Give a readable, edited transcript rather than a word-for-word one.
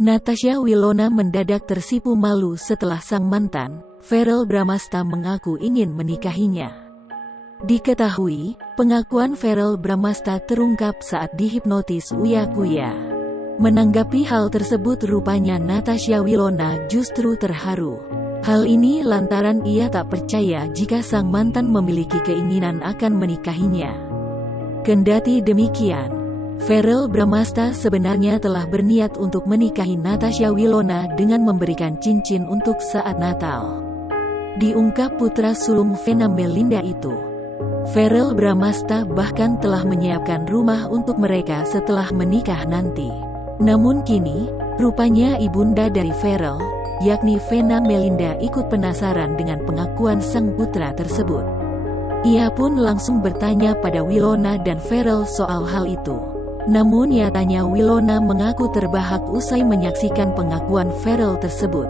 Natasha Wilona mendadak tersipu malu setelah sang mantan, Verrell Bramasta, mengaku ingin menikahinya. Diketahui, pengakuan Verrell Bramasta terungkap saat dihipnotis Uya Kuya. Menanggapi hal tersebut, rupanya Natasha Wilona justru terharu. Hal ini lantaran ia tak percaya jika sang mantan memiliki keinginan akan menikahinya. Kendati demikian, Verrell Bramasta sebenarnya telah berniat untuk menikahi Natasha Wilona dengan memberikan cincin untuk saat Natal. Diungkap putra sulung Vena Melinda itu, Verrell Bramasta bahkan telah menyiapkan rumah untuk mereka setelah menikah nanti. Namun kini, rupanya ibunda dari Verrell, yakni Vena Melinda, ikut penasaran dengan pengakuan sang putra tersebut. Ia pun langsung bertanya pada Wilona dan Verrell soal hal itu. Namun nyatanya Wilona mengaku terbahak usai menyaksikan pengakuan Verrell tersebut.